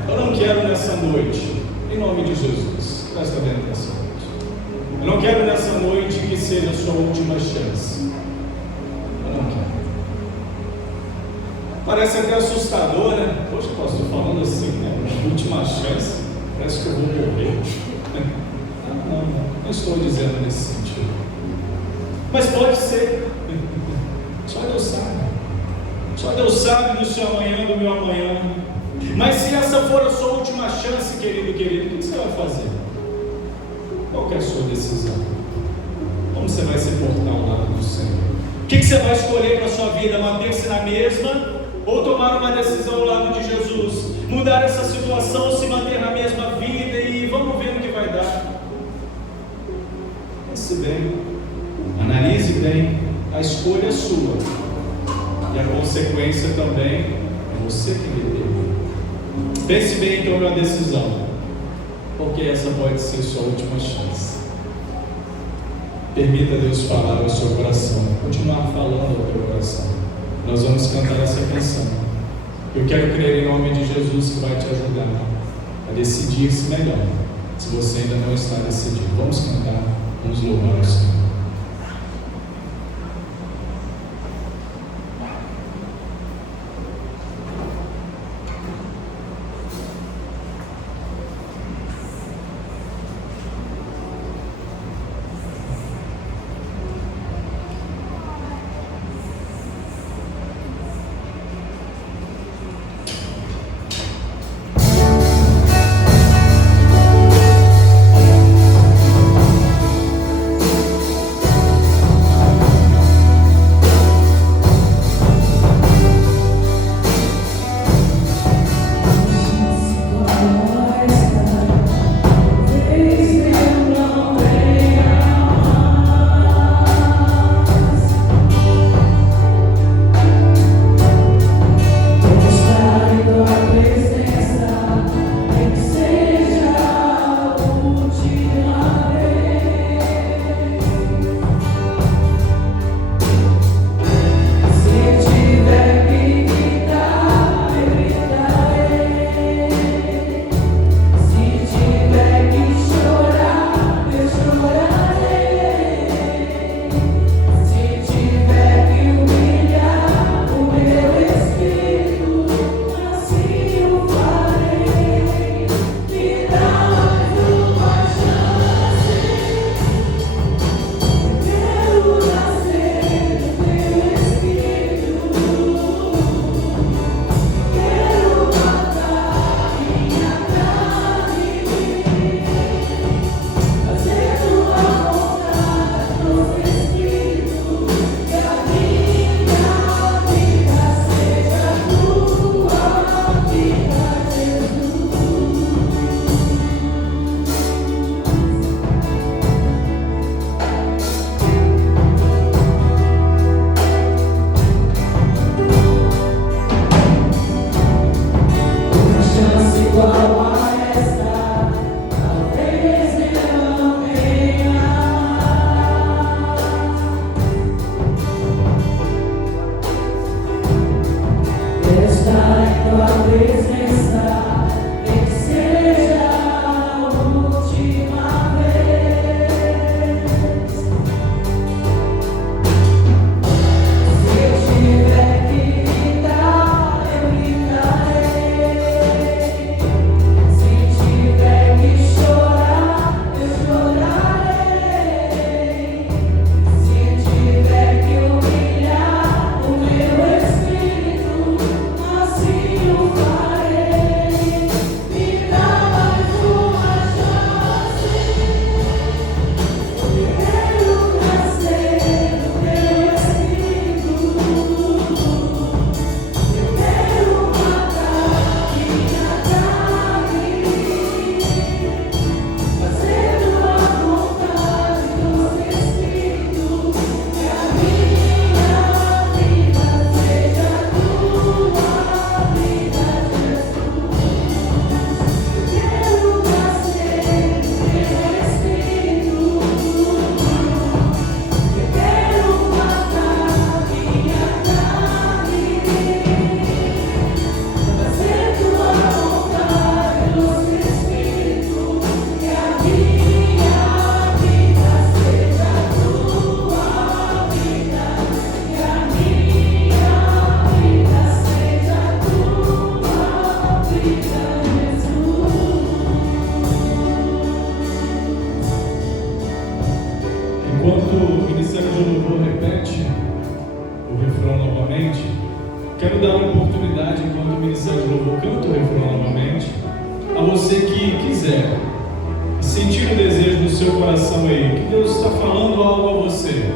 Eu não quero nessa noite, em nome de Jesus, presta bem atenção. Eu não quero nessa noite que seja a sua última chance. Eu não quero. Parece até assustador, né? Poxa, pastor, falando assim, né? Última chance, parece que eu vou morrer. Não estou dizendo nesse sentido. Mas pode ser. Só Deus sabe. Só Deus sabe do seu amanhã, do meu amanhã. Mas se essa for a sua última chance, querido, o que você vai fazer? Qual que é a sua decisão? Como você vai se portar ao lado do Senhor? O que você vai escolher para a sua vida? Manter-se na mesma ou tomar uma decisão ao lado de Jesus? Mudar essa situação ou se manter na mesma vida e vamos ver no que vai dar? Pense bem, analise bem, a escolha é sua e a consequência também é você que determina. Pense bem então na decisão, porque essa pode ser sua última chance. Permita Deus falar ao seu coração, continuar falando ao teu coração. Nós vamos cantar essa canção. Eu quero crer em nome de Jesus que vai te ajudar a decidir-se melhor, se você ainda não está decidido. Vamos cantar, vamos louvar o Senhor. Assim o farei. Ministério de Louvor canta o refrão novamente. A você que quiser sentir o desejo do seu coração aí, que Deus está falando algo a você,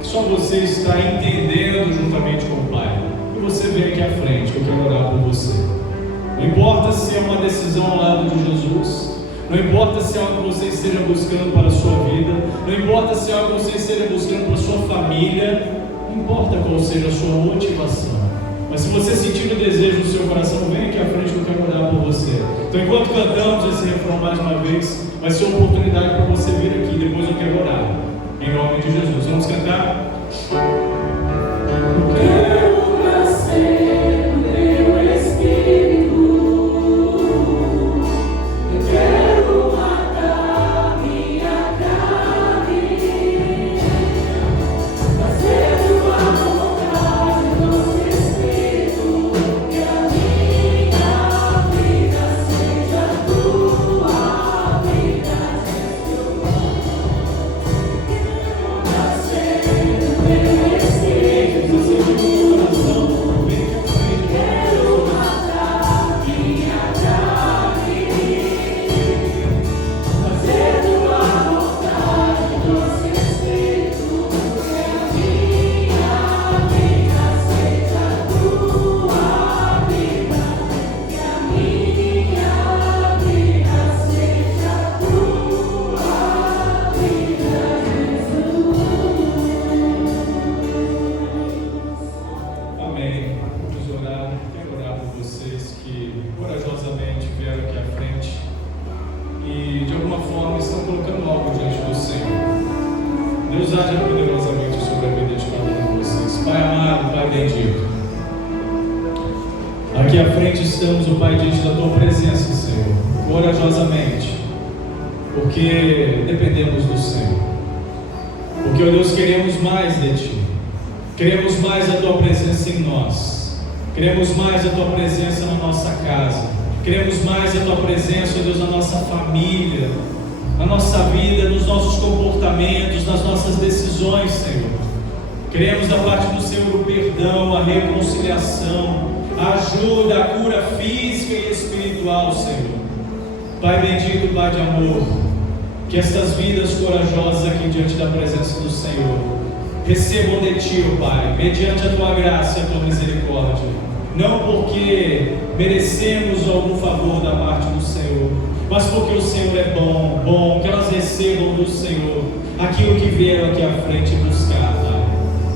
que só você está entendendo juntamente com o Pai, e você vem aqui à frente, que eu quero orar por você. Não importa se é uma decisão ao lado de Jesus, não importa se é algo que você esteja buscando para a sua vida, não importa se é algo que você esteja buscando para a sua família, não importa qual seja a sua motivação, mas se você sentir o desejo no seu coração, vem aqui à frente que eu quero orar por você. Então, enquanto cantamos esse refrão mais uma vez, vai ser uma oportunidade para você vir aqui, depois eu quero orar, em nome de Jesus. Vamos cantar? Quero nascer do teu Espírito, eu quero matar minha carne, fazer tua vontade do Espírito, que a minha vida seja tua vida. Quero nascer do teu Espírito. Aqui à frente estamos, ó Pai, diante da Tua presença, Senhor, corajosamente, porque dependemos do Senhor, porque, ó Deus, queremos mais de Ti, queremos mais a Tua presença em nós, queremos mais a Tua presença na nossa casa, queremos mais a Tua presença, ó Deus, na nossa família, na nossa vida, nos nossos comportamentos, nas nossas decisões, Senhor. Queremos da parte do Senhor o perdão, a reconciliação, a ajuda, a cura física e espiritual, Senhor. Pai bendito, Pai de amor, que estas vidas corajosas aqui diante da presença do Senhor recebam de Ti, ó Pai, mediante a Tua graça e a Tua misericórdia, não porque merecemos algum favor da parte do Senhor, mas porque o Senhor é bom, que elas recebam do Senhor aquilo que vieram aqui à frente buscar, Pai.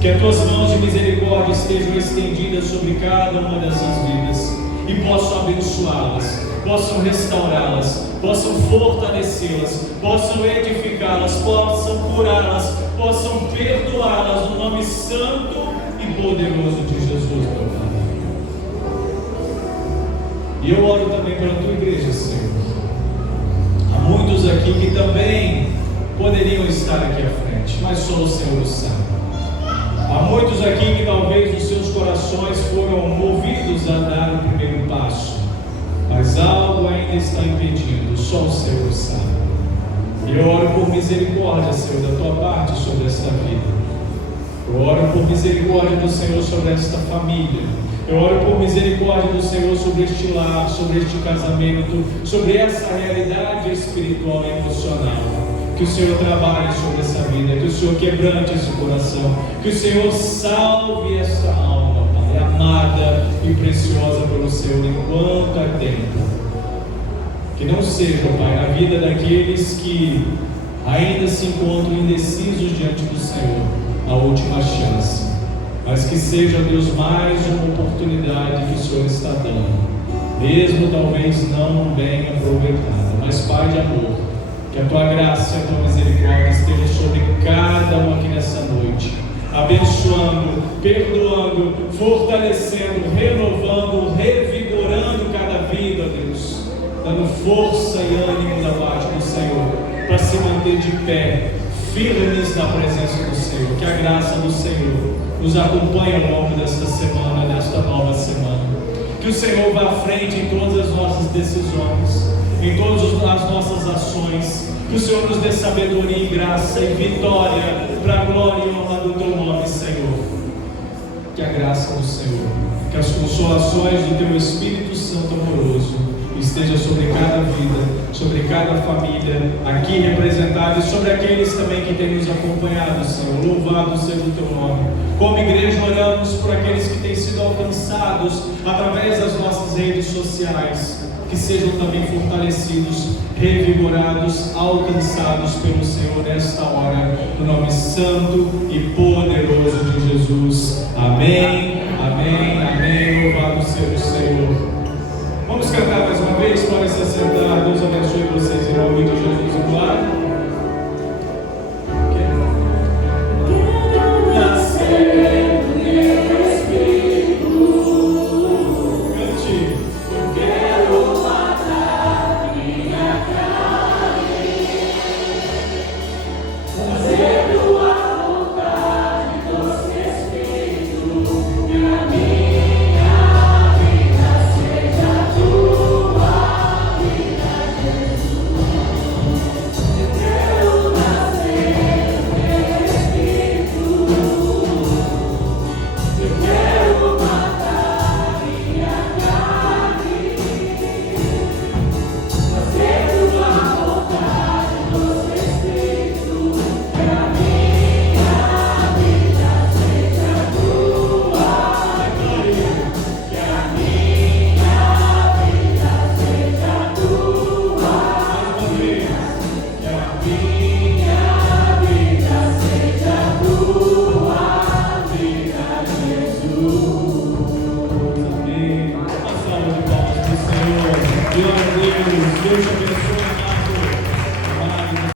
Que as Tuas mãos de misericórdia estejam estendidas sobre cada uma dessas vidas e possam abençoá-las, possam restaurá-las, possam fortalecê-las, possam edificá-las, possam curá-las, possam perdoá-las no nome santo e poderoso de Jesus, meu Pai. E eu oro também pela Tua igreja, Senhor. Há muitos aqui que também poderiam estar aqui à frente, mas só o Senhor o sabe. Há muitos aqui que talvez os seus corações foram movidos a dar o primeiro passo, mas algo ainda está impedindo, só o Senhor sabe. E eu oro por misericórdia, Senhor, da Tua parte sobre esta vida. Eu oro por misericórdia do Senhor sobre esta família. Eu oro por misericórdia do Senhor sobre este lar, sobre este casamento, sobre essa realidade espiritual e emocional. Que o Senhor trabalhe sobre essa vida, que o Senhor quebrante esse coração, que o Senhor salve esta alma, Pai, amada e preciosa pelo Senhor, enquanto há tempo. Que não seja, Pai, na vida daqueles que ainda se encontram indecisos diante do Senhor, a última chance, mas que seja, Deus, mais uma oportunidade que o Senhor está dando, mesmo talvez não bem aproveitada, mas, Pai de amor, que a Tua graça e a Tua misericórdia esteja sobre cada um aqui nessa noite, abençoando, perdoando, fortalecendo, renovando, revigorando cada vida, Deus, dando força e ânimo da parte do Senhor, para se manter de pé, firmes na presença do Senhor. Que a graça do Senhor nos acompanhe ao longo desta semana, desta nova semana. Que o Senhor vá à frente em todas as nossas decisões, em todas as nossas ações. Que o Senhor nos dê sabedoria e graça e vitória para a glória e honra do Teu nome, Senhor. que a graça do Senhor, que as consolações do Teu Espírito Santo amoroso esteja sobre cada vida, sobre cada família aqui representada e sobre aqueles também que têm nos acompanhado, Senhor. Louvado seja o Teu nome. Como igreja oramos por aqueles que têm sido alcançados através das nossas redes sociais, que sejam também fortalecidos, revigorados, alcançados pelo Senhor nesta hora, no nome santo e poderoso de Jesus. Amém, amém, amém. Louvado seja o Senhor. Vamos cantar mais uma vez, podem se sentar. Deus abençoe vocês em nome de Jesus. Glória. Quero nascer no Teu Espírito. Cante. Quero matar minha carne, fazer Tua vontade, doce Espírito, que a minha vida seja Tua vida, Jesus. Eu quero nascer no Teu Espírito. Eu quero matar minha carne, fazer Tua vontade, doce Espírito, que a minha vida seja Tua vida, que a minha vida seja Tua vida, que a minha vida seja Tua vida, Jesus.